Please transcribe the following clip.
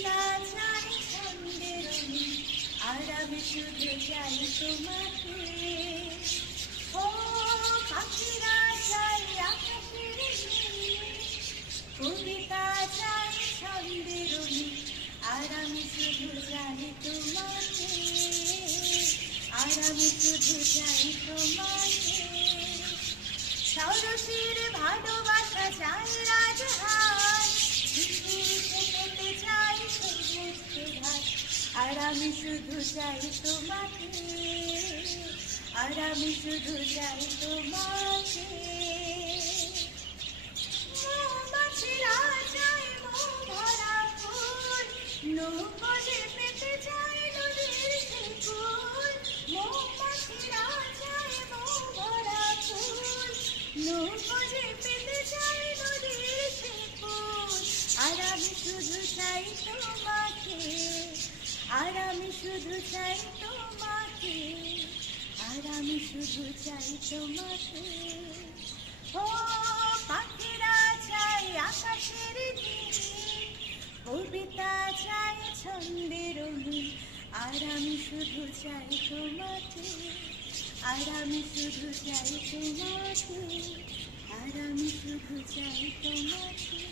কবিতা চাই ছন্দের আমি, আর আমি শুধু চাই তোমাকে। ও পাখিরা চাই আকাশের নীলে, কবিতা চাই ছন্দের আমি, আর আমি শুধু চাই তোমাকে, আর আমি শুধু চাই তোমাকে। সরসীর ভালোবাসা চাই রাজহার, পেতে চাই সবুজ ঘাট, আর আমি শুধু চাই তোমাকে, আর আমি শুধু চাই তোমাকে। মৌমাছিরা চাই মৌ ভরা ফুল, নৌকোতে পেতে চাই নদীর সে ফুল। মৌমাছিরা চাই মৌ ভরা ফুল, নৌকোতে পেতে চাই নদীর সে ফুল। আর আমি শুধু চাই তোমাকে, আর আমি শুধু চাই তোমাকে, আর আমি শুধু চাই তোমাকে। ও পাখিরা চাই আকাশের নীলে, কবিতা চাই ছন্দের আমি, আর আমি শুধু চাই তোমাকে, আর আমি শুধু চাই তোমাকে, আর আমি শুধু চাই তোমাকে।